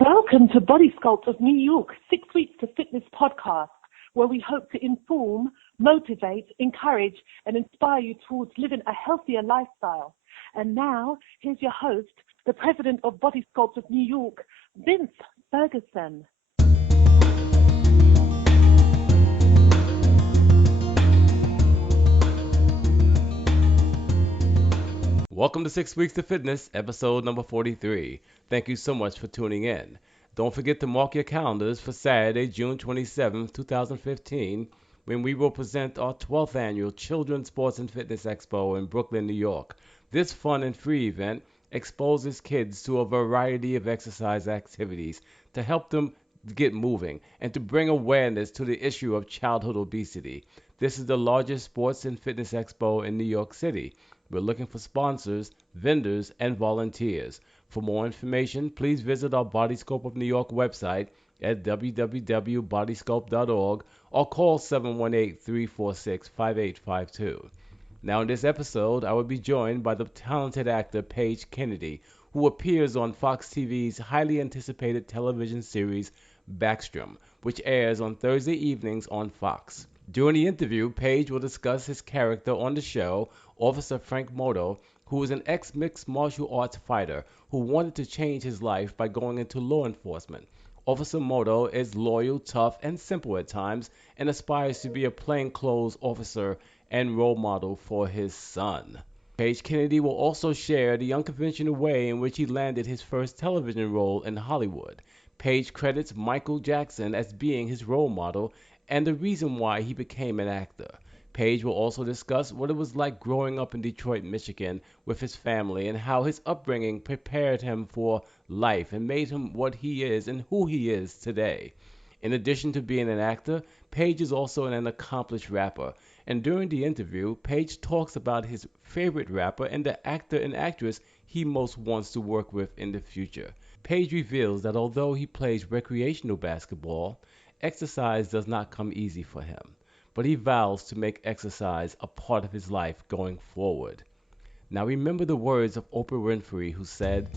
Welcome to Body Sculpt of New York, 6 Weeks to Fitness podcast, where we hope to inform, motivate, encourage, and inspire you towards living a healthier lifestyle. And now, here's your host, the president of Body Sculpt of New York, Vince Ferguson. Welcome to 6 Weeks to Fitness, episode number 43. Thank you so much for tuning in. Don't forget to mark your calendars for Saturday, June 27th, 2015, when we will present our 12th annual Children's Sports and Fitness Expo in Brooklyn, New York. This fun and free event exposes kids to a variety of exercise activities to help them get moving and to bring awareness to the issue of childhood obesity. This is the largest sports and fitness expo in New York City. We're looking for sponsors, vendors, and volunteers. For more information, please visit our Bodyscope of New York website at www.bodyscope.org or call 718-346-5852. Now in this episode, I will be joined by the talented actor Paige Kennedy, who appears on Fox TV's highly anticipated television series Backstrom, which airs on Thursday evenings on Fox. During the interview, Paige will discuss his character on the show, Officer Frank Moto, who is an ex-mixed martial arts fighter who wanted to change his life by going into law enforcement. Officer Moto is loyal, tough, and simple at times, and aspires to be a plainclothes officer and role model for his son. Paige Kennedy will also share the unconventional way in which he landed his first television role in Hollywood. Paige credits Michael Jackson as being his role model and the reason why he became an actor. Paige will also discuss what it was like growing up in Detroit, Michigan with his family and how his upbringing prepared him for life and made him what he is and who he is today. In addition to being an actor, Paige is also an accomplished rapper. And during the interview, Paige talks about his favorite rapper and the actor and actress he most wants to work with in the future. Paige reveals that although he plays recreational basketball, exercise does not come easy for him, but he vows to make exercise a part of his life going forward. Now remember the words of Oprah Winfrey, who said,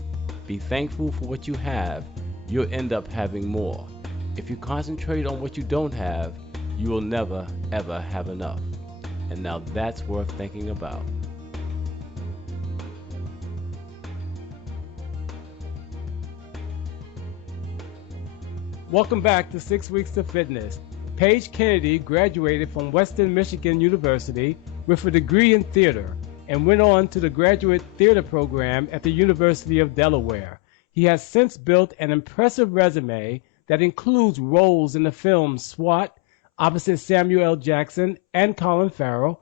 "Be thankful for what you have, you'll end up having more. If you concentrate on what you don't have, you will never, ever have enough." And now that's worth thinking about. Welcome back to 6 Weeks to Fitness. Paige Kennedy graduated from Western Michigan University with a degree in theater and went on to the graduate theater program at the University of Delaware. He has since built an impressive resume that includes roles in the films SWAT, opposite Samuel L. Jackson and Colin Farrell,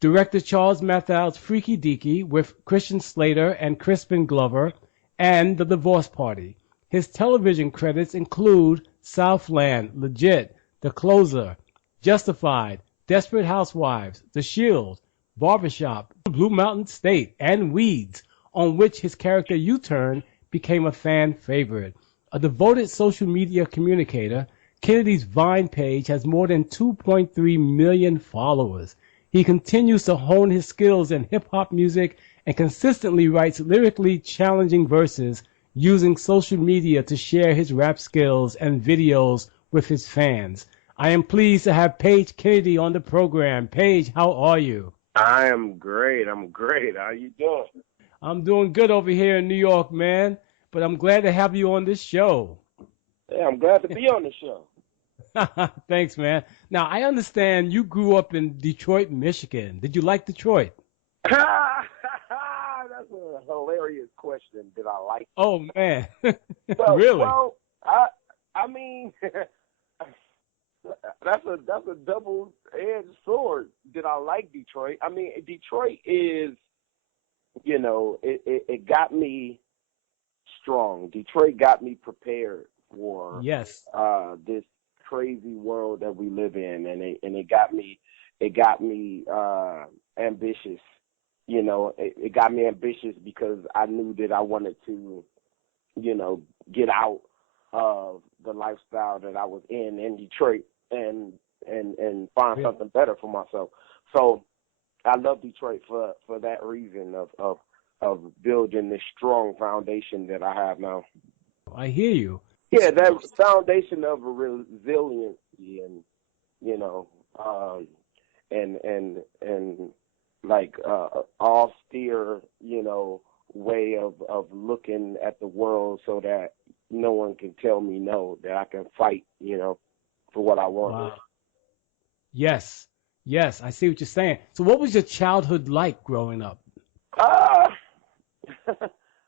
director Charles Mathau's Freaky Deaky with Christian Slater and Crispin Glover, and The Divorce Party. His television credits include Southland, Legit, The Closer, Justified, Desperate Housewives, The Shield, Barbershop, Blue Mountain State, and Weeds, on which his character U-Turn became a fan favorite. A devoted social media communicator, Kennedy's Vine page has more than 2.3 million followers. He continues to hone his skills in hip-hop music and consistently writes lyrically challenging verses using social media to share his rap skills and videos with his fans. I am pleased to have Paige Kennedy on the program. Paige, how are you? I am great. How you doing? I'm doing good over here in New York, man, but I'm glad to have you on this show. Yeah, I'm glad to be on the show. Thanks, man. Now, I understand you grew up in Detroit, Michigan. Did you like Detroit? That's a hilarious question. Did I like it? Oh, man. Really? Well, I mean, that's a double-edged sword. Did I like Detroit? I mean, Detroit is, it got me strong. Detroit got me prepared for yes, this crazy world that we live in, and it got me ambitious. It got me ambitious because I knew that I wanted to, get out of the lifestyle that I was in Detroit and find something better for myself. So I love Detroit for that reason of building this strong foundation that I have now. I hear you. Yeah, that foundation of resiliency and you know, and like austere, way of looking at the world so that no one can tell me no, that I can fight, for what I want. Wow. Yes. Yes, I see what you're saying. So what was your childhood like growing up? Uh,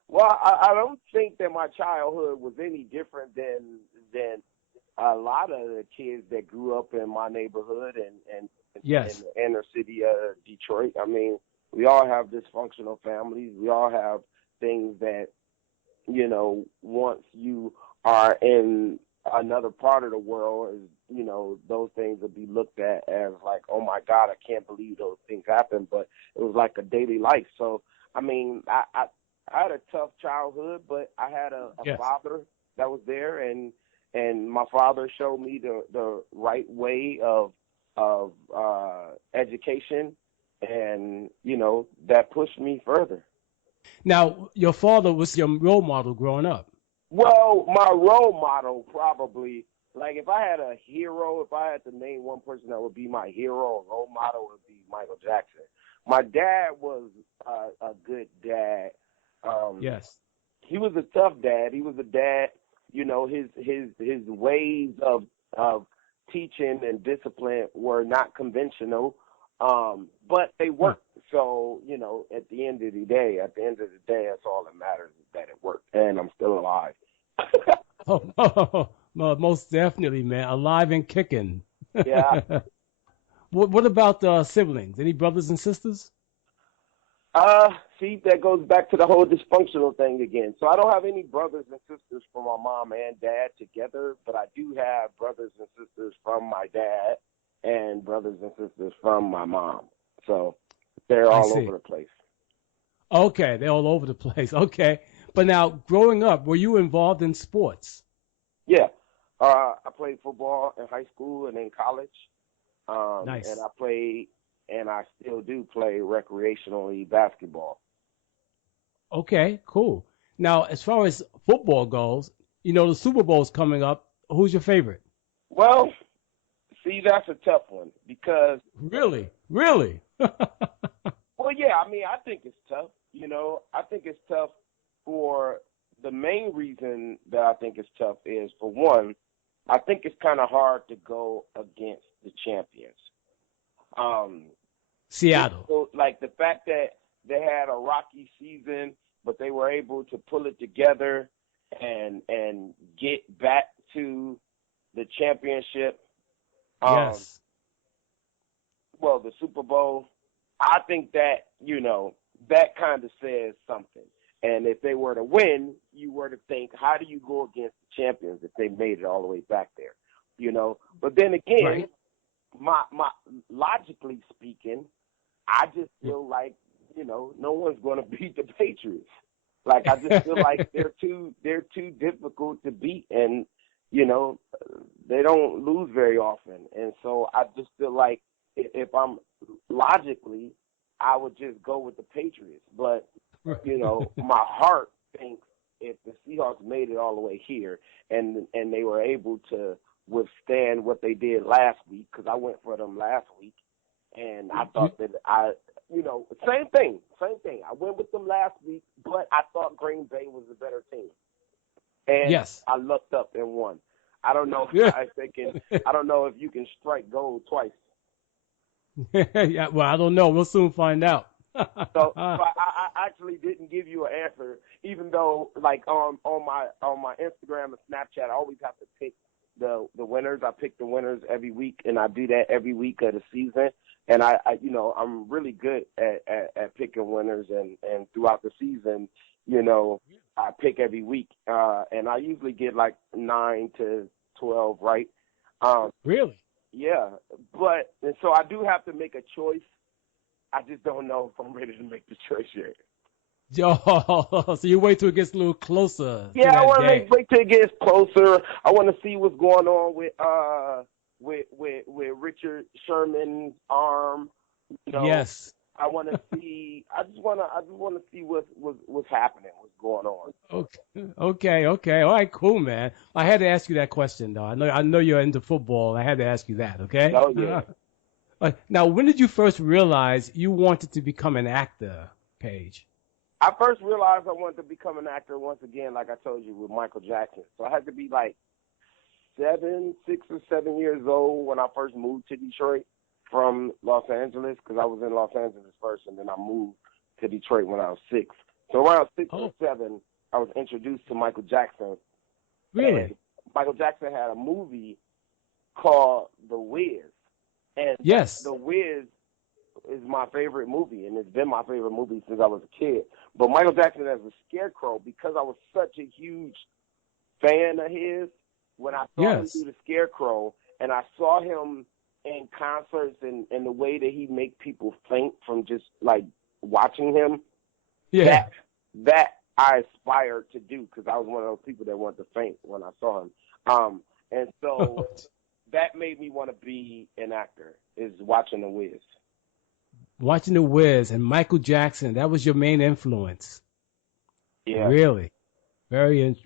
well, I don't think that my childhood was any different than a lot of the kids that grew up in my neighborhood and in Yes. the inner city of Detroit. I mean, we all have dysfunctional families. We all have things that, once you are in another part of the world, those things will be looked at as like, oh my God, I can't believe those things happen. But it was like a daily life. So, I mean, I had a tough childhood, but I had a Yes. father that was there, and my father showed me the right way of education, and that pushed me further. Now, your father was your role model growing up. Well, my role model probably, like if I had a hero, if I had to name one person that would be my hero or role model, would be Michael Jackson. My dad was a good dad. Yes. He was a tough dad. He was a dad. His ways of teaching and discipline were not conventional, but they worked. So at the end of the day, that's all that matters is that it worked, and I'm still alive. Oh, well, most definitely, man. Alive and kicking. Yeah. What about siblings? Any brothers and sisters? See, that goes back to the whole dysfunctional thing again. So I don't have any brothers and sisters from my mom and dad together, but I do have brothers and sisters from my dad and brothers and sisters from my mom. So they're all over the place. Okay, they're all over the place. Okay. But now, growing up, were you involved in sports? Yeah. I played football in high school and in college. Nice. And I played, and I still do play recreationally basketball. Okay, cool. Now, as far as football goes, the Super Bowl's coming up. Who's your favorite? Well, see, that's a tough one because Really? Really? well, yeah, I mean, I think it's tough. I think it's tough for the main reason that I think it's tough is, for one, I think it's kind of hard to go against the champions. Seattle. So, like the fact that they had a rocky season, but they were able to pull it together and get back to the championship. Yes. Well, the Super Bowl. I think that that kind of says something. And if they were to win, you were to think, how do you go against the champions if they made it all the way back there? But then again, Right. my logically speaking, I just feel like no one's going to beat the Patriots. Like I just feel like they're too difficult to beat, and they don't lose very often. And so I just feel like if I'm logically, I would just go with the Patriots. But my heart thinks if the Seahawks made it all the way here and they were able to withstand what they did last week, because I went for them last week, and I thought that same thing. I went with them last week, but I thought Green Bay was a better team, and Yes. I lucked up and won. I don't know if they can. I don't know if you can strike gold twice. Yeah, well, I don't know. We'll soon find out. So I actually didn't give you an answer, even though like on my Instagram and Snapchat, I always have to pick the winners. I pick the winners every week, and I do that every week of the season. And I'm really good at picking winners, and throughout the season, I pick every week, and I usually get like 9 to 12 right. Really? Yeah, and so I do have to make a choice. I just don't know if I'm ready to make the choice yet. Oh, so you wait till it gets a little closer. Yeah, I want to wait till it gets closer. I want to see what's going on with Richard Sherman's arm. Yes. I want to see. I just want to see what's happening, what's going on. Okay. All right, cool, man. I had to ask you that question, though. I know you're into football. I had to ask you that. Okay. Oh yeah. Now, when did you first realize you wanted to become an actor, Paige? I first realized I wanted to become an actor once again, like I told you, with Michael Jackson. So I had to be like 6 or 7 years old when I first moved to Detroit from Los Angeles, because I was in Los Angeles first, and then I moved to Detroit when I was 6. So around 6 or 7, I was introduced to Michael Jackson. Really? And Michael Jackson had a movie called The Wiz. And Yes. The Wiz is my favorite movie, and it's been my favorite movie since I was a kid. But Michael Jackson as a Scarecrow, because I was such a huge fan of his, when I saw him do the Scarecrow, and I saw him in concerts and the way that he make people faint from just like watching him, that I aspired to do, because I was one of those people that wanted to faint when I saw him. And so that made me want to be an actor, is watching The Wiz. Watching The Wiz and Michael Jackson, that was your main influence. Yeah. Really? Very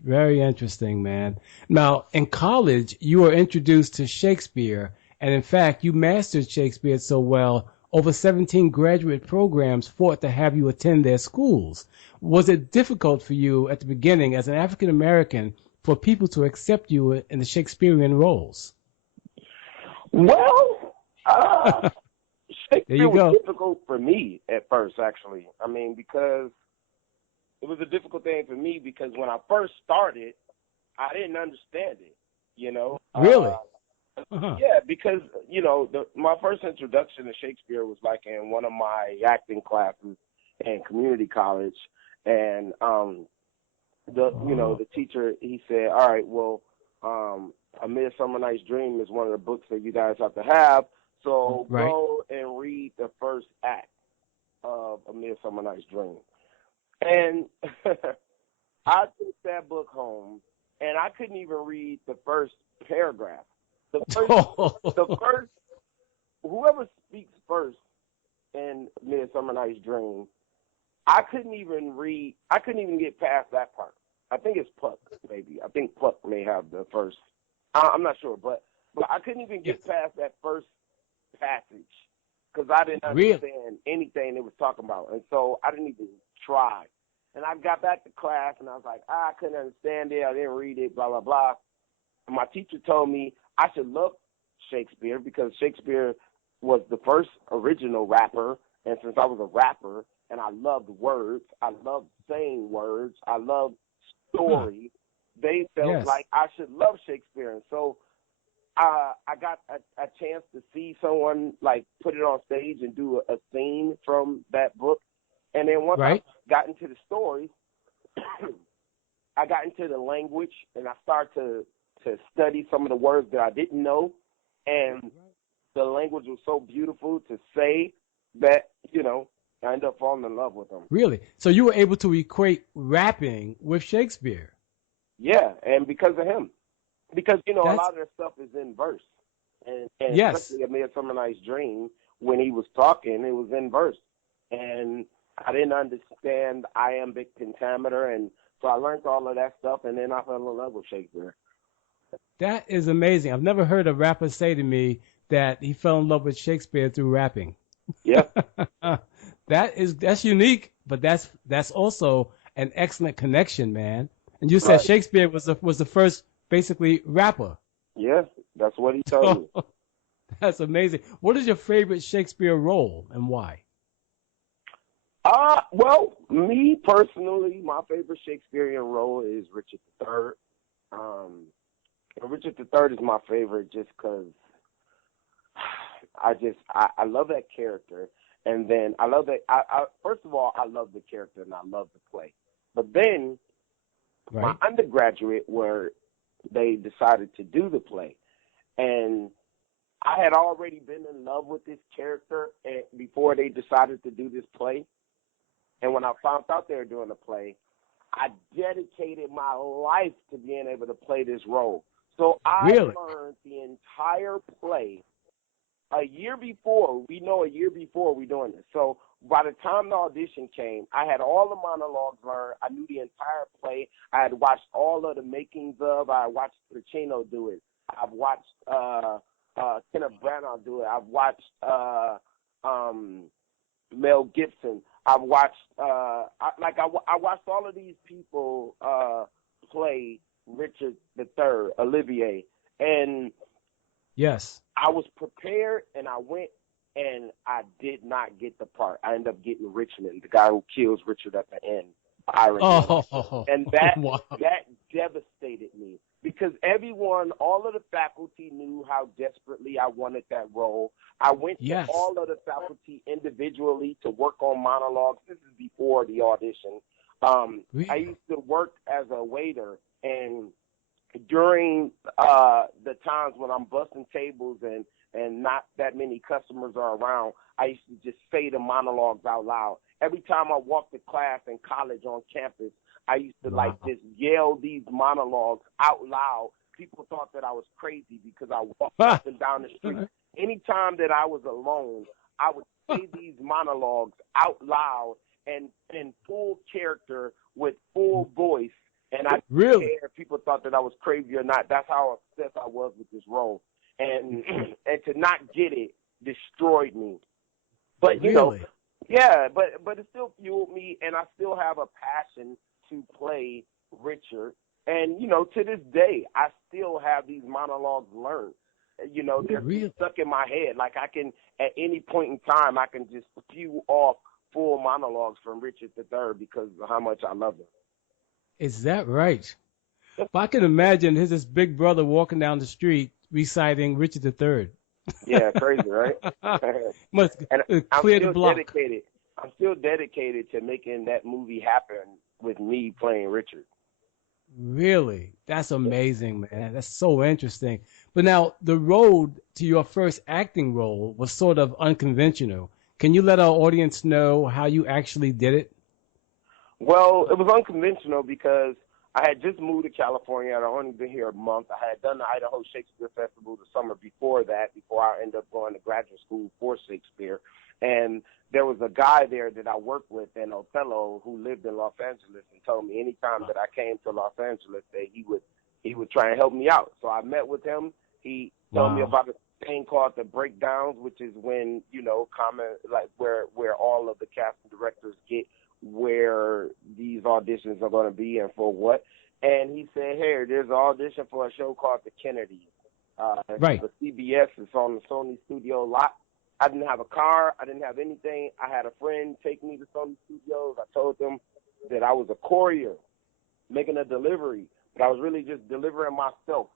interesting, man. Now, in college, you were introduced to Shakespeare, and in fact, you mastered Shakespeare so well, over 17 graduate programs fought to have you attend their schools. Was it difficult for you at the beginning as an African American for people to accept you in the Shakespearean roles? Well, Shakespeare was difficult for me at first, actually. I mean, because it was a difficult thing for me, because when I first started, I didn't understand it, you know. Really? Yeah, because, you know, my first introduction to Shakespeare was like in one of my acting classes in community college. And, the teacher, he said, all right, well, A Midsummer Night's Dream is one of the books that you guys have to have. So go and read the first act of A Midsummer Night's Dream. And I took that book home, and I couldn't even read the first paragraph. The first, whoever speaks first in Midsummer Night's Dream, I couldn't even get past that part. I think it's Puck, maybe. I think Puck may have the first. I'm not sure, but I couldn't even get past that first passage, because I didn't understand anything they was talking about. And so I didn't even try. And I got back to class, and I was like, I couldn't understand it. I didn't read it, blah, blah, blah. And my teacher told me I should love Shakespeare, because Shakespeare was the first original rapper. And since I was a rapper and I loved words, I loved saying words, I loved stories, they felt like I should love Shakespeare. And so I got a chance to see someone like put it on stage and do a scene from that book. And then once I got into the stories, I got into the language, and I started to study some of the words that I didn't know. And the language was so beautiful to say that, you know, I ended up falling in love with them. Really? So you were able to equate rapping with Shakespeare? Yeah, and because of him. Because, you know, a lot of their stuff is in verse. And especially A Midsummer Night's Dream, when he was talking, it was in verse. And I didn't understand iambic pentameter, and so I learned all of that stuff, and then I fell in love with Shakespeare. That is amazing. I've never heard a rapper say to me that he fell in love with Shakespeare through rapping. Yeah. That's unique, but that's also an excellent connection, man. And you said Shakespeare was the first basically rapper. Yeah, that's what he told me. That's amazing. What is your favorite Shakespeare role and why? Well, me personally, my favorite Shakespearean role is Richard III. Richard III is my favorite just because I love that character. And then I love that. First of all, I love the character and I love the play. But then my undergraduate, where they decided to do the play, and I had already been in love with this character before they decided to do this play. And when I found out they were doing the play, I dedicated my life to being able to play this role. So I learned the entire play a year before. We know a year before we're doing this. So by the time the audition came, I had all the monologues learned. I knew the entire play. I had watched all of the makings of. I watched Pacino do it. I've watched Kenneth Branagh do it. I've watched Mel Gibson. I've watched I watched all of these people play Richard III, Olivier, and Yes. I was prepared, and I went, and I did not get the part. I ended up getting Richmond, the guy who kills Richard at the end. Iron Man. Oh, And that wow. that devastated me because everyone, all of the faculty knew how desperately I wanted that role. I went Yes. to all of the faculty individually to work on monologues. This is before the audition. Really? I used to work as a waiter, and during the times when I'm busting tables and not that many customers are around, I used to just say the monologues out loud. Every time I walked to class in college on campus, I used to Wow. just yell these monologues out loud. People thought that I was crazy because I walked up and down the street. Anytime that I was alone, I would say these monologues out loud and in full character with full voice. And I didn't Really? care if people thought that I was crazy or not. That's how obsessed I was with this role. And to not get it destroyed me. But you know, Really? yeah, but it still fueled me, and I still have a passion to play Richard. And you know, to this day, I still have these monologues learned. You know, they're Really? stuck in my head. Like I can, at any point in time, I can just spew off full monologues from Richard III because of how much I love him. Is that right? But I can imagine his big brother walking down the street reciting Richard III. Yeah, crazy, right? Must And I'm clear the still block. dedicated. I'm still dedicated to making that movie happen with me playing Richard. Really? That's amazing, man. That's so interesting. But now, the road to your first acting role was sort of unconventional. Can you let our audience know how you actually did it? Well, it was unconventional because I had just moved to California. I'd only been here a month. I had done the Idaho Shakespeare Festival the summer before that, before I ended up going to graduate school for Shakespeare. And there was a guy there that I worked with in Othello who lived in Los Angeles and told me anytime that I came to Los Angeles that he would try and help me out. So I met with him. He told me Wow. about a thing called the breakdowns, which is when, you know, where all of the casting directors get where these auditions are going to be and for what. And he said, hey, there's an audition for a show called The Kennedy. Right. The CBS is on the Sony studio lot. I didn't have a car. I didn't have anything. I had a friend take me to Sony Studios. I told them that I was a courier making a delivery, but I was really just delivering myself.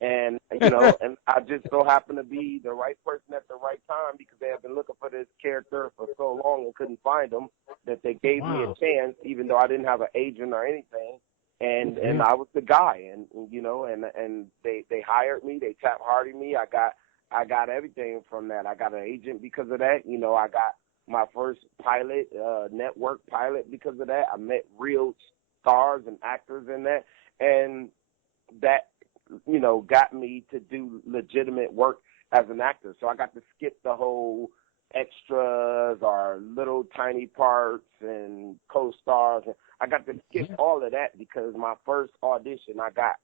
And, you know, and I just so happened to be the right person at the right time because they have been looking for this character for so long and couldn't find him that they gave me Wow. a chance, even though I didn't have an agent or anything. And Yeah. I was the guy, and you know, and they hired me, they tap harded me. I got everything from that. I got an agent because of that. You know, I got my first pilot, network pilot because of that. I met real stars and actors in that, and that, you know, got me to do legitimate work as an actor. So I got to skip the whole extras or little tiny parts and co-stars. I got to skip all of that because my first audition I got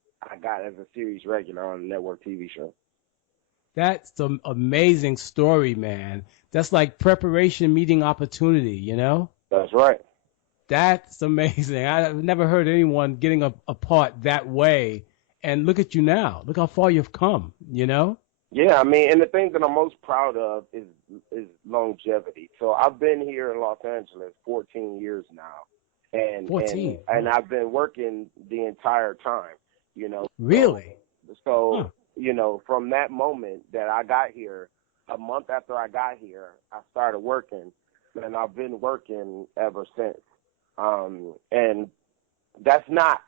as a series regular on a network TV show. That's an amazing story, man. That's like preparation meeting opportunity, you know? That's right. That's amazing. I've never heard anyone getting a part that way. And look at you now. Look how far you've come, you know? Yeah, I mean, and the thing that I'm most proud of is longevity. So I've been here in Los Angeles 14 years now. And 14. and I've been working the entire time, you know. Really? So Huh. you know, from that moment that I got here, a month after I got here, I started working, and I've been working ever since. And that's not,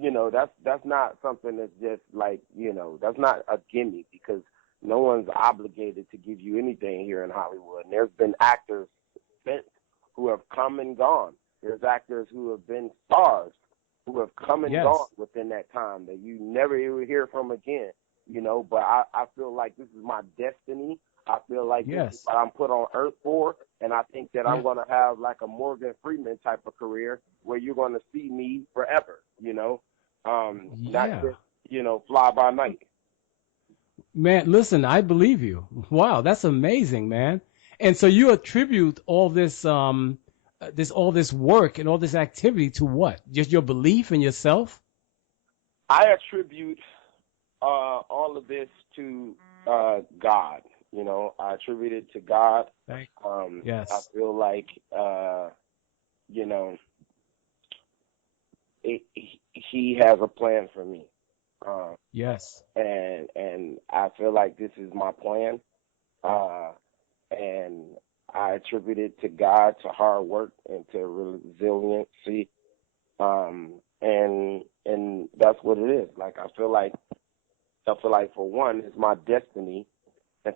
you know, that's not something that's just like, you know, that's not a gimme because no one's obligated to give you anything here in Hollywood. And there's been actors since who have come and gone. There's actors who have been stars who have come and Yes. gone within that time that you never hear from again, you know. But I feel like this is my destiny. I feel like this is Yes. what I'm put on earth for, and I think that I'm going to have like a Morgan Freeman type of career where you're going to see me forever, not Yeah. just, fly by night. Man, listen, I believe you. Wow, that's amazing, man. And so you attribute all this all this work and all this activity to what? Just your belief in yourself? I attribute all of this to God. I attribute it to God. Yes. I feel like, you know, he has a plan for me. Yes. And I feel like this is my plan. And I attribute it to God, to hard work, and to resiliency. And that's what it is. Like I feel like for one, it's my destiny, and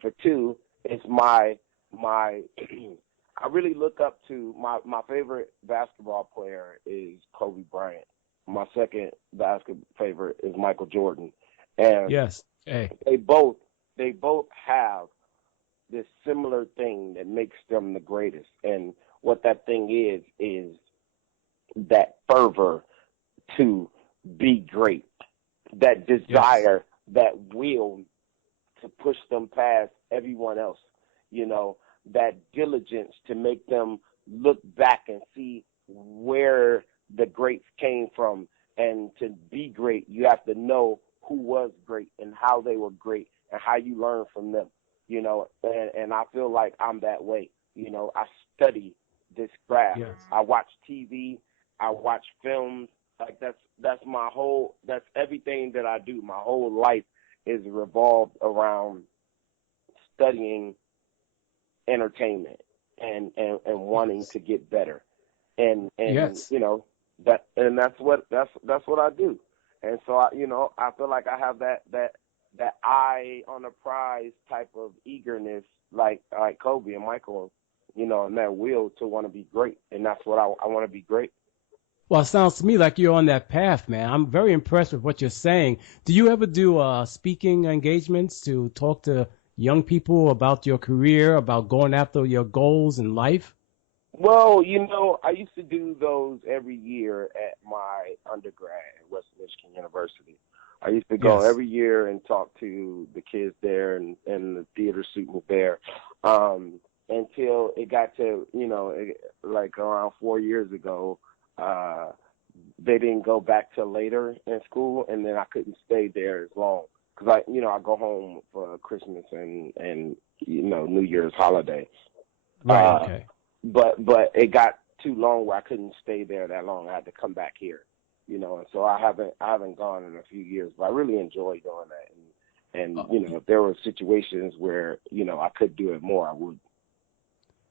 for two, it's my I really look up to my favorite basketball player is Kobe Bryant. My second favorite is Michael Jordan. And Yes. Hey. they both have this similar thing that makes them the greatest. And what that thing is that fervor to be great, that desire, that will to push them past everyone else, that diligence to make them look back and see where the greats came from. And to be great, you have to know who was great and how they were great and how you learn from them, and I feel like I'm that way. I study this craft. Yes. I watch TV, I watch films. Like that's everything that I do. My whole life is revolved around studying entertainment and wanting to get better. And Yes. that's what I do. And so I feel like I have that eye on the prize type of eagerness like Kobe and Michael, and that will to want to be great. And that's what I want to be great. Well, it sounds to me like you're on that path, man. I'm very impressed with what you're saying. Do you ever do speaking engagements to talk to young people about your career, about going after your goals in life? Well, I used to do those every year at my undergrad at Western Michigan University. I used to go every year and talk to the kids there and the theater students there until it got to, like around 4 years ago, they didn't go back till later in school, and then I couldn't stay there as long because I go home for Christmas and New Year's holiday. Right. Okay. But it got too long where I couldn't stay there that long. I had to come back here, and so I haven't gone in a few years. But I really enjoy doing that, and if there were situations where I could do it more, I would.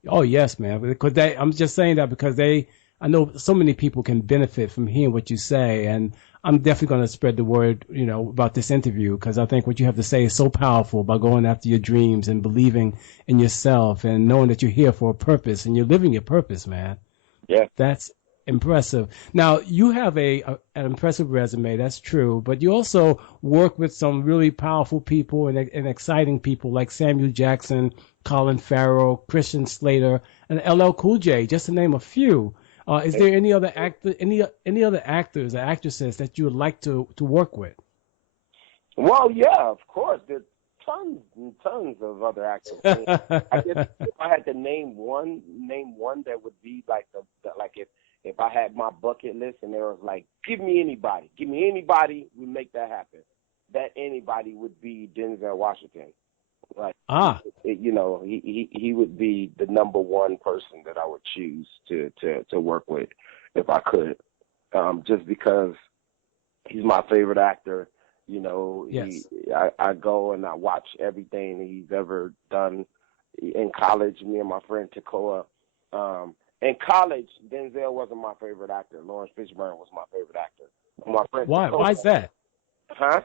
Oh yes, man. Because I'm just saying that because I know so many people can benefit from hearing what you say, and I'm definitely going to spread the word, about this interview because I think what you have to say is so powerful about going after your dreams and believing in yourself and knowing that you're here for a purpose and you're living your purpose, man. Yeah. That's impressive. Now, you have an impressive resume, that's true, but you also work with some really powerful people and exciting people like Samuel Jackson, Colin Farrell, Christian Slater, and LL Cool J, just to name a few. Is there any other actors or actresses that you would like to work with? Well, yeah, of course. There's tons and tons of other actors. I guess if I had to name one that would be like if I had my bucket list and there was like, give me anybody, we make that happen. That anybody would be Denzel Washington. Like, he would be the number one person that I would choose to work with if I could, just because he's my favorite actor. Yes. I go and I watch everything that he's ever done. In college, me and my friend Takoa, in college, Denzel wasn't my favorite actor. Lawrence Fishburne was my favorite actor. My friend Why? Takoa, Why is that? Huh?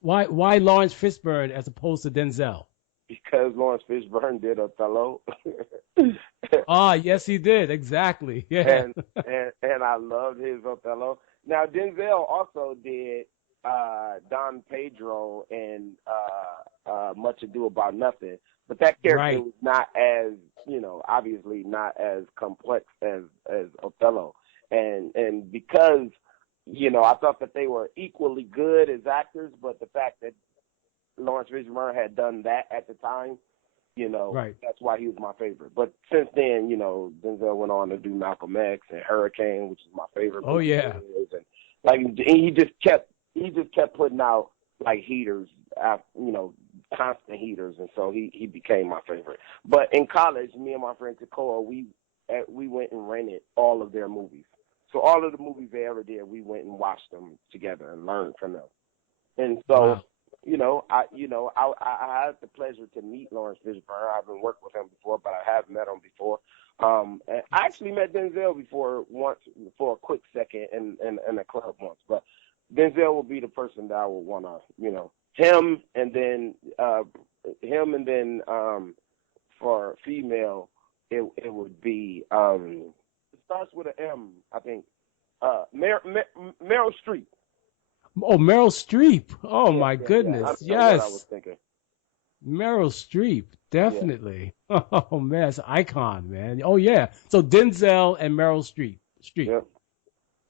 Why Lawrence Fishburne as opposed to Denzel? Because Lawrence Fishburne did Othello. Yes, he did. Exactly. Yeah. and I loved his Othello. Now Denzel also did Don Pedro in Much Ado About Nothing. But that character Right. was not as, obviously not as complex as Othello. And because, I thought that they were equally good as actors, but the fact that Lawrence Fishburne had done that at the time, Right. that's why he was my favorite. But since then, Denzel went on to do Malcolm X and Hurricane, which is my favorite. Oh, yeah. And he just kept putting out like heaters, constant heaters, and so he became my favorite. But in college, me and my friend Tekoa, we went and rented all of their movies. So all of the movies they ever did, we went and watched them together and learned from them. And so, Wow. I had the pleasure to meet Lawrence Fishburne. I haven't worked with him before, but I have met him before. And I actually met Denzel before once for a quick second in a club once. But Denzel will be the person that I would want to, him and then for female, it would be it starts with an M, I think. Meryl Streep. Oh, Meryl Streep. Oh, Yeah, my yeah, goodness. yeah. I know what I was Yes. thinking. Meryl Streep. Definitely. Oh, man. It's an icon, man. Oh, yeah. So Denzel and Meryl Streep. Yeah.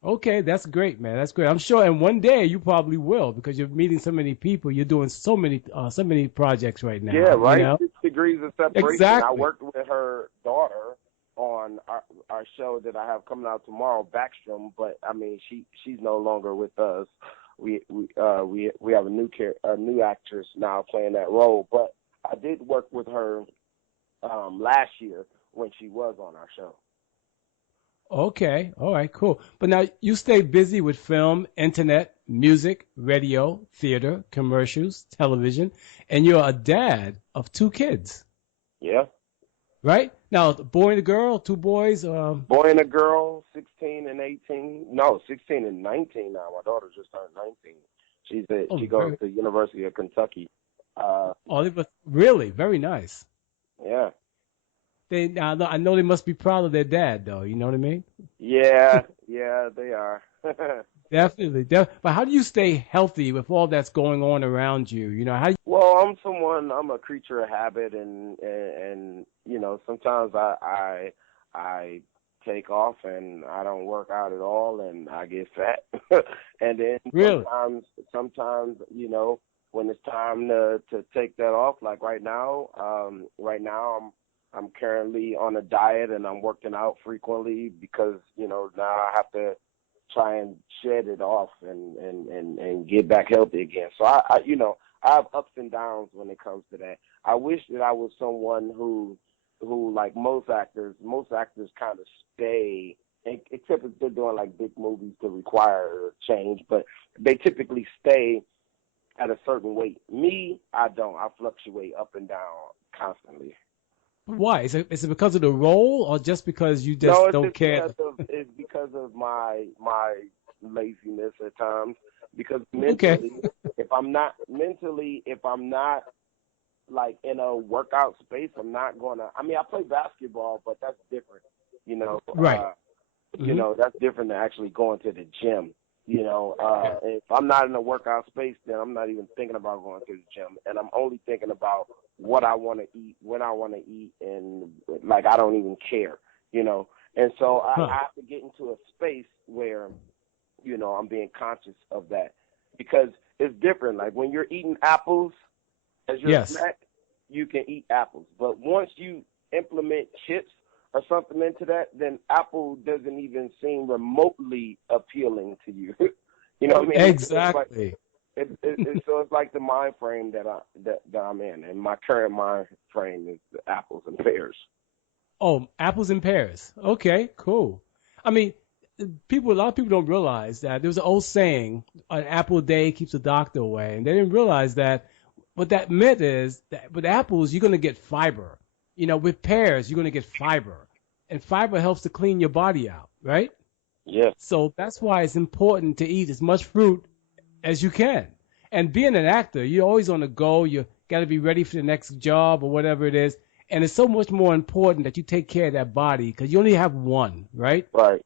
Okay, that's great, man. That's great. I'm sure, and one day you probably will because you're meeting so many people. You're doing so many projects right now. Yeah, right. You know? 6 degrees of separation. Exactly. I worked with her daughter on our show that I have coming out tomorrow, Backstrom. But I mean, she's no longer with us. We have a new actress now playing that role. But I did work with her last year when she was on our show. Okay. All right, cool. But now you stay busy with film, internet, music, radio, theater, commercials, television, and you're a dad of 2 kids, Yeah. right? Now, a boy and a girl, 2 boys. Boy and a girl, 16 and 18. No, 16 and 19 now. My daughter just turned 19. She goes to the University of Kentucky. Really very nice. Yeah. I know they must be proud of their dad, though. You know what I mean? Yeah, they are. Definitely. But how do you stay healthy with all that's going on around you? You know, Well, I'm a creature of habit, and sometimes I take off and I don't work out at all, and I get fat. And then Really? sometimes, when it's time to take that off, like right now I'm currently on a diet and I'm working out frequently because, now I have to try and shed it off and get back healthy again. So I have ups and downs when it comes to that. I wish that I was someone who like most actors kind of stay, except if they're doing like big movies to require change, but they typically stay at a certain weight. Me, I don't. I fluctuate up and down constantly. why? Is it because of the role or just because you just don't care? It's because of my laziness at times. Because Okay. if I'm not like in a workout space, I'm not gonna. I mean, I play basketball, but that's different. Right. That's different than actually going to the gym. If I'm not in a workout space, then I'm not even thinking about going to the gym, and I'm only thinking about what I want to eat, when I want to eat, and like I don't even care. And so I have to get into a space where, I'm being conscious of that because it's different. Like when you're eating apples as your snack, you can eat apples, but once you implement chips or something into that, then apple doesn't even seem remotely appealing to you. You know what I mean? Exactly. So it's like the mind frame that I'm in, and my current mind frame is the apples and pears. Oh, apples and pears. Okay, cool. I mean, a lot of people don't realize that there was an old saying, an apple a day keeps the doctor away. And they didn't realize that what that meant is that with apples, you're going to get fiber. With pears, you're going to get fiber. And fiber helps to clean your body out, right? Yeah. So that's why it's important to eat as much fruit as you can. And being an actor, you're always on the go. You got to be ready for the next job or whatever it is. And it's so much more important that you take care of that body because you only have one, right? Right.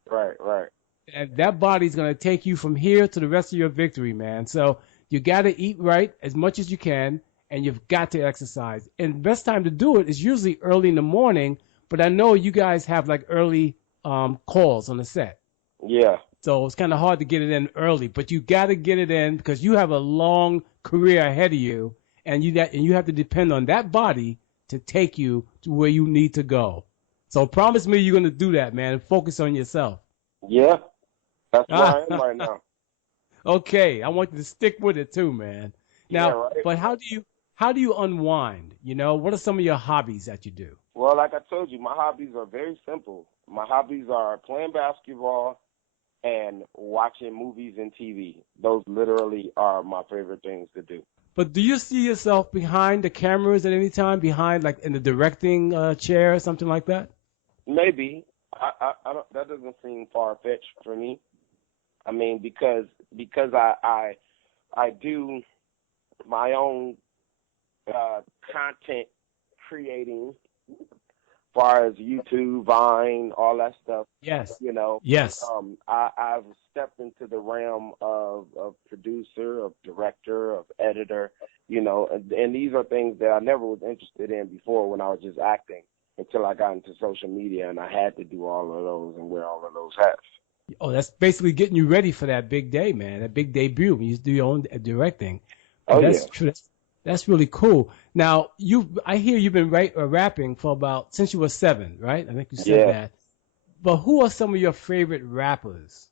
And that body's going to take you from here to the rest of your victory, man. So you got to eat right as much as you can and you've got to exercise. And the best time to do it is usually early in the morning, but I know you guys have like early calls on the set. Yeah. So it's kind of hard to get it in early, but you got to get it in because you have a long career ahead of you, and you have to depend on that body to take you to where you need to go. So promise me you're going to do that, man, and focus on yourself. Yeah. That's where I am right now. Okay, I want you to stick with it too, man. Now, Yeah, right. but how do you unwind? You know, what are some of your hobbies that you do? Well, like I told you, my hobbies are very simple. My hobbies are playing basketball and watching movies and TV. Those literally are my favorite things to do. But do you see yourself behind the cameras at any time, behind like in the directing chair or something like that? Maybe. I don't. That doesn't seem far fetched for me. I mean, because I do my own content creating, as far as YouTube, Vine, all that stuff. Yes. You know. Yes. I've stepped into the realm of producer, of director, of editor. You know, and these are things that I never was interested in before when I was just acting, until I got into social media and I had to do all of those and wear all of those hats. Oh, that's basically getting you ready for that big day, man. That big debut when you do your own directing. Oh, that's yeah. true. That's really cool. Now, I hear you've been rapping for since you were 7, right? I think you said that. But who are some of your favorite rappers?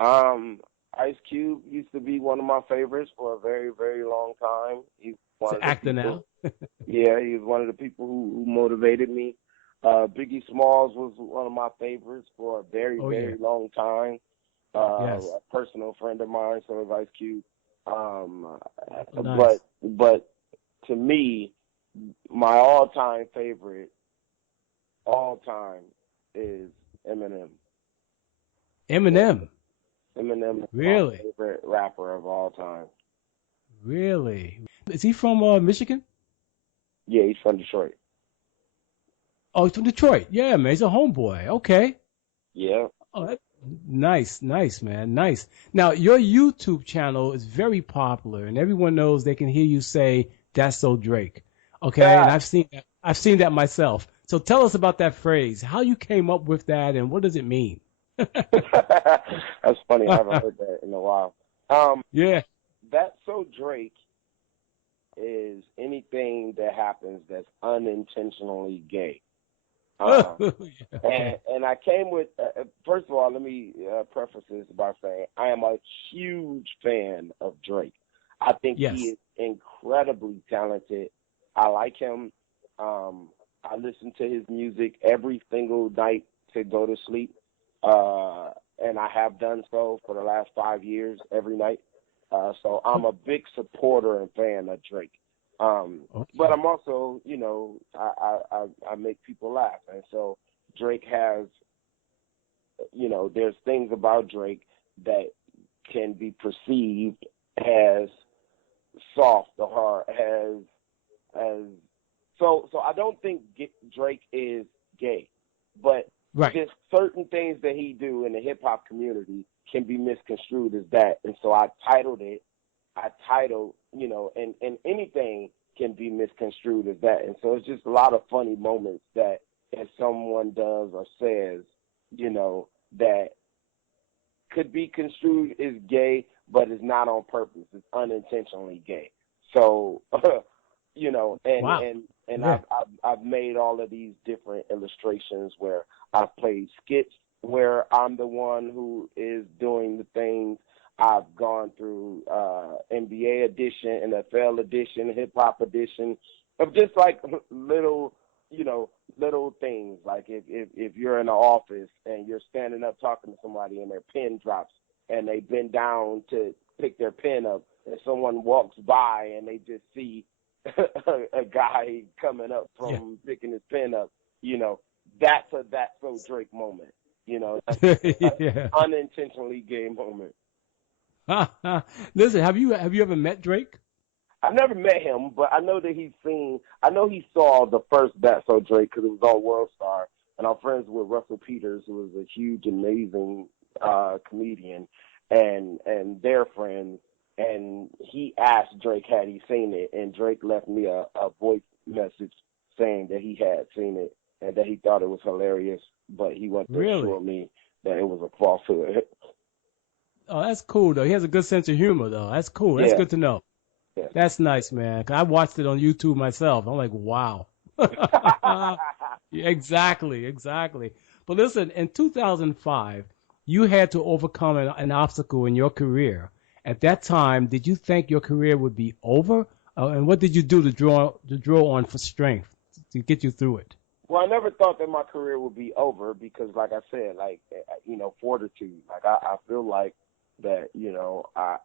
Ice Cube used to be one of my favorites for a very, very long time. He's one of the actor people, now. Yeah, he was one of the people who motivated me. Biggie Smalls was one of my favorites for a very, very long time. Yes. A personal friend of mine, so is Ice Cube. Nice. But to me, my all-time favorite, is Eminem. Eminem. Eminem is Really? my favorite rapper of all time. Really? Is he from Michigan? Yeah, he's from Detroit. Oh, he's from Detroit. Yeah, man. He's a homeboy. Okay. Yeah. Oh, nice, man. Nice. Now, your YouTube channel is very popular, and everyone knows they can hear you say, "That's so Drake." Okay, Yeah. and I've seen that myself. So tell us about that phrase, how you came up with that, and what does it mean? That's funny. I haven't heard that in a while. Yeah. That's so Drake is anything that happens that's unintentionally gay. And I came with, first of all, let me preface this by saying I am a huge fan of Drake. I think he is incredibly talented. I like him. I listen to his music every single night to go to sleep. And I have done so for the last 5 years every night. So I'm a big supporter and fan of Drake. But I'm also, you know, I make people laugh. And so Drake has, you know, there's things about Drake that can be perceived as soft or so I don't think Drake is gay, but just certain things that he do in the hip hop community can be misconstrued as that. And so I titled, you know, and anything can be misconstrued as that. And so it's just a lot of funny moments that if someone does or says, you know, that could be construed as gay, but it's not on purpose. It's unintentionally gay. So, you know, and I've made all of these different illustrations where I've played skits where I'm the one who is doing the things. I've gone through NBA edition, NFL edition, hip hop edition of just like little things. Like if you're in the office and you're standing up talking to somebody and their pen drops and they bend down to pick their pen up and someone walks by and they just see a guy coming up from picking his pen up, you know, that's so Drake moment. You know, that's unintentionally gay moment. Listen, have you ever met Drake? I've never met him, but I know that he saw the first That's So Drake because it was on World Star, and I'm friends with Russell Peters, who is a huge, amazing comedian, and they're friends. and he asked Drake had he seen it, and Drake left me a voice message saying that he had seen it and that he thought it was hilarious, but he wanted to assure me that it was a falsehood. Oh, that's cool though. He has a good sense of humor though. That's cool. That's good to know. Yeah. That's nice, man. 'Cause I watched it on YouTube myself. I'm like, wow. Exactly. But listen, in 2005, you had to overcome an obstacle in your career. At that time, did you think your career would be over? And what did you do to draw on for strength to get you through it? Well, I never thought that my career would be over because, like I said, fortitude. Like I feel like that,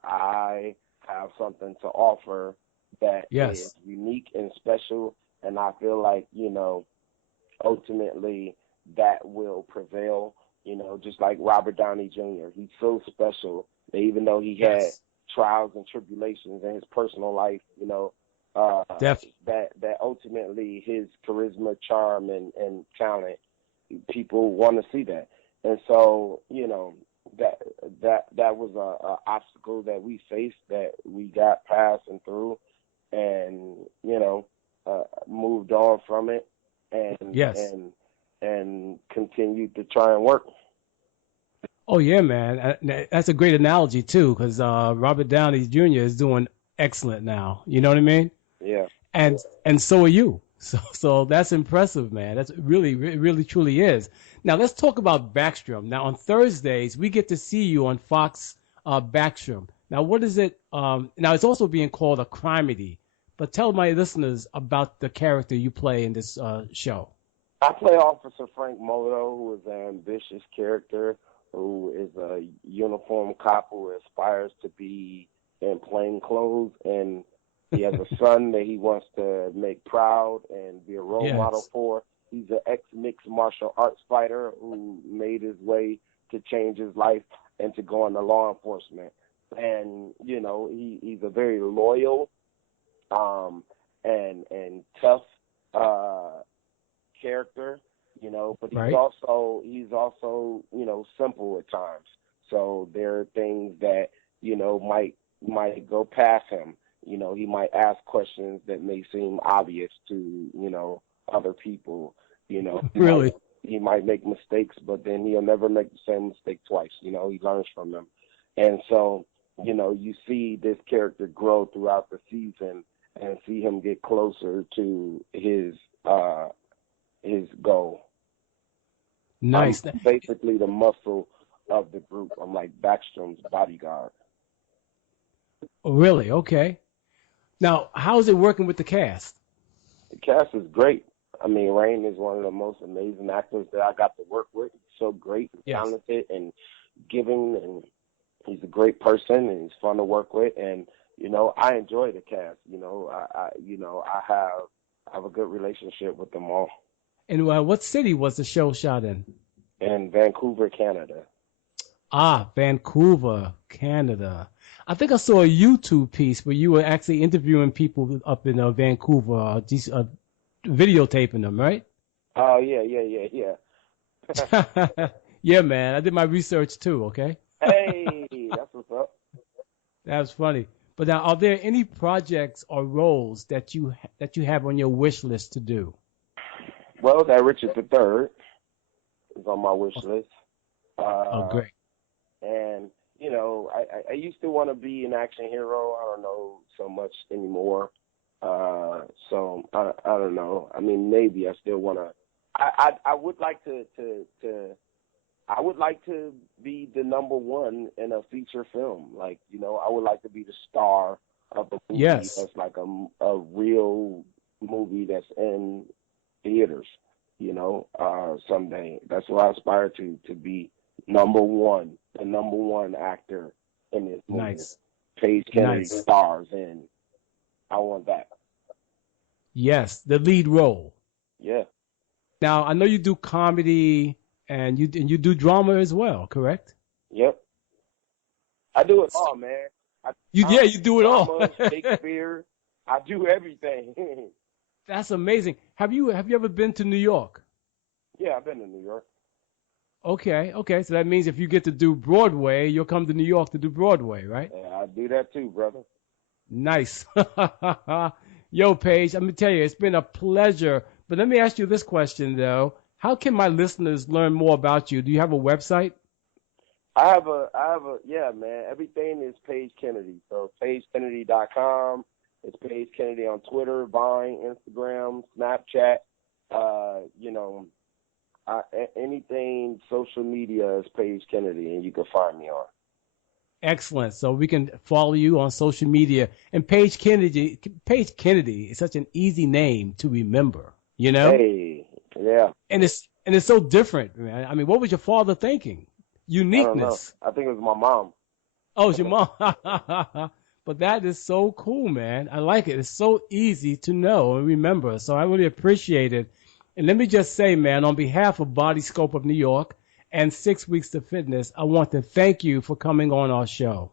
I have something to offer that is unique and special, and I feel like, ultimately that will prevail. Just like Robert Downey Jr., he's so special that even though he had trials and tribulations in his personal life, that ultimately his charisma, charm, and talent, people want to see that. And so, that was a obstacle that we faced that we got past and through, and moved on from it, and continued to try and work. Oh yeah, man, that's a great analogy too, because Robert Downey Jr. is doing excellent now. You know what I mean? Yeah. And so are you. So that's impressive, man. That's really truly is. Now let's talk about Backstrom. Now on Thursdays we get to see you on Fox Backstrom. Now what is it? Now it's also being called a crimedy. But tell my listeners about the character you play in this show. I play Officer Frank Moto, who is an ambitious character, who is a uniform cop who aspires to be in plain clothes, and he has a son that he wants to make proud and be a role model for. He's an ex-mixed martial arts fighter who made his way to change his life and to go into law enforcement. And, he's a very loyal and tough character, but he's also simple at times. So there are things that might go past him. He might ask questions that may seem obvious to other people. Really, he might make mistakes, but then he'll never make the same mistake twice. He learns from them, and so you see this character grow throughout the season and see him get closer to his goal. Nice. I'm basically the muscle of the group. I'm like Backstrom's bodyguard. Oh, really? Okay. Now, how's it working with the cast? The cast is great. I mean, Rain is one of the most amazing actors that I got to work with. He's so great, and talented, and giving, and he's a great person, and he's fun to work with. And I enjoy the cast. I have a good relationship with them all. And what city was the show shot in? In Vancouver, Canada. Ah, Vancouver, Canada. I think I saw a YouTube piece where you were actually interviewing people up in Vancouver, videotaping them, right? Oh, yeah. Yeah, man. I did my research too, okay? Hey, that's what's up. That was funny. But now, are there any projects or roles that you have on your wish list to do? Well, that Richard III is on my wish list. Oh, great. And, I used to want to be an action hero. I don't know so much anymore. So I don't know. I mean, maybe I still want to. I would like to I would like to be the number one in a feature film. Like, I would like to be the star of a movie that's like a real movie that's in theaters, someday. That's what I aspire to be the number one actor in this movie. Nice. Paige Kennedy stars, and I want that. Yes, the lead role. Yeah. Now, I know you do comedy and you do drama as well, correct? Yep. I do it all, man. You do it all. Shakespeare. I do everything. That's amazing. Have you ever been to New York? Yeah, I've been to New York. Okay. So that means if you get to do Broadway, you'll come to New York to do Broadway, right? Yeah, I do that too, brother. Nice. Yo, Paige, let me tell you, it's been a pleasure. But let me ask you this question, though. How can my listeners learn more about you? Do you have a website? I have a, yeah, man. Everything is Paige Kennedy. So PaigeKennedy.com. It's Paige Kennedy on Twitter, Vine, Instagram, Snapchat. You know, anything social media is Paige Kennedy, and you can find me on. Excellent. So we can follow you on social media. And Paige Kennedy is such an easy name to remember, you know? Hey, yeah. And it's so different, man. I mean, what was your father thinking? Uniqueness. I think it was my mom. Oh, it's your mom. But that is so cool, man. I like it. It's so easy to know and remember. So I really appreciate it. And let me just say, man, on behalf of Body Scope of New York and 6 Weeks to Fitness, I want to thank you for coming on our show.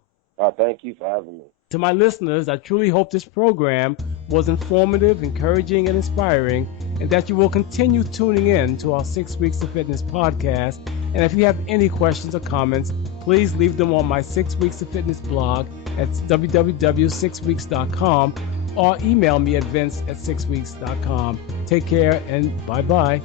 Thank you for having me. To my listeners, I truly hope this program was informative, encouraging, and inspiring, and that you will continue tuning in to our 6 Weeks to Fitness podcast. And if you have any questions or comments, please leave them on my 6 Weeks to Fitness blog at www.6weeks.com or email me at vince@6weeks.com. Take care and bye-bye.